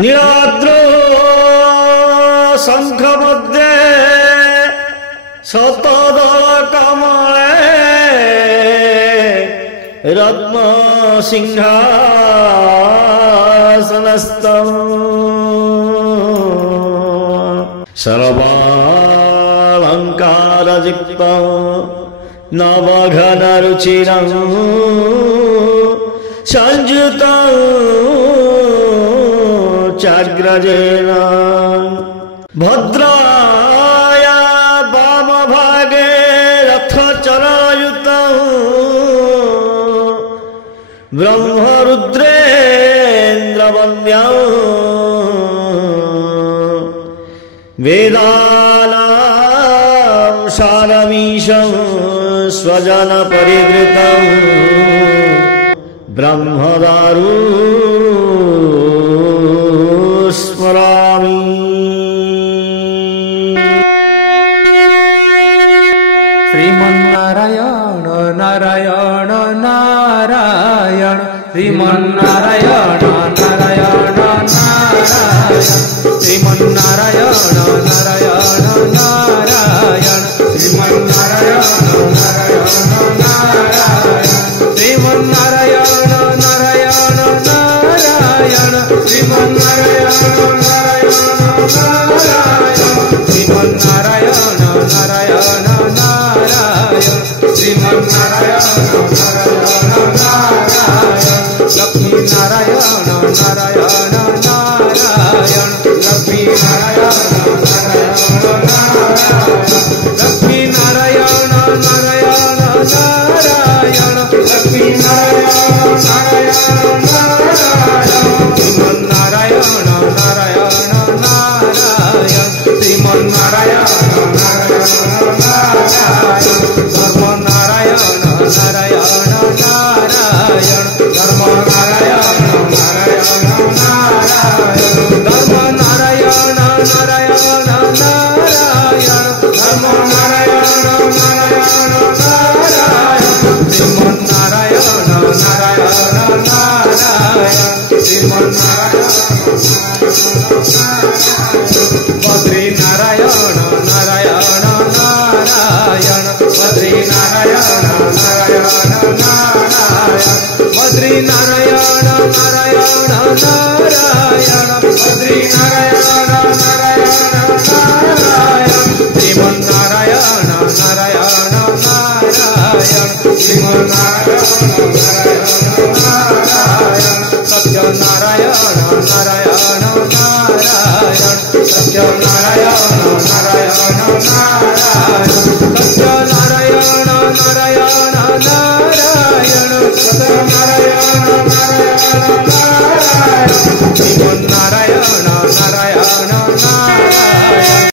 नीलाद्रो शंख मध्ये शतदल कमले रत्न सिंहासनस्थं सर्वालंकारयुक्तं नवघनरुचिरं संयुतं चाग्रजेन भद्राया वामभागे रथचरायुतं ब्रह्मरुद्रेन्द्रवन्द्यं वेदानां सारमीशं स्वजनपरिवृतं ब्रह्मदारु स्मरामि। श्रीमन्नारायण नारायण नारायण श्रीमन्नारायण नारायण नारायण श्रीमन्नारायण नारायण नारायण श्रीमन्नारायण नारायण नारायण श्रीमन्नारायण नारायण नारायण श्रीमन्नारायण नारायण नारायण श्रीमन्नारायण नारायण नारायण श्रीमन्नारायण नारायण नारायण लक्ष्मी नारायण नारायण नारायण लक्ष्मी नारायण नारायण नारायण लक्ष्मी नारायण नारायण नारायण लक्ष्मी नारायण नारायण नारायण श्रीमन्नारायण नारायण नारायण श्रीमन्नारायण नारायण नारायण धर्म नारायण नारायण नारायण धर्म नारायण नारायण नारायण धर्म नारायण नारायण नारायण धर्म नारायण नारायण नारायण श्रीमन्नारायण नारायण नारायण श्रीमन्नारायण बद्री नारायण नारायण नारायण बद्री नारायण नारायण नारायण बद्री नारायण नारायण नारायण बद्री नारायण नारायण नारायण श्रीमन्नारायण नारायण नारायण श्रीमन्नारायण नारायण नारायण सत्यनारायण नारायण नारायण सत्यनारायण नारायण नारायण सत्यनारायण नारायण नारायण सत्यनारायण नारायण नारायण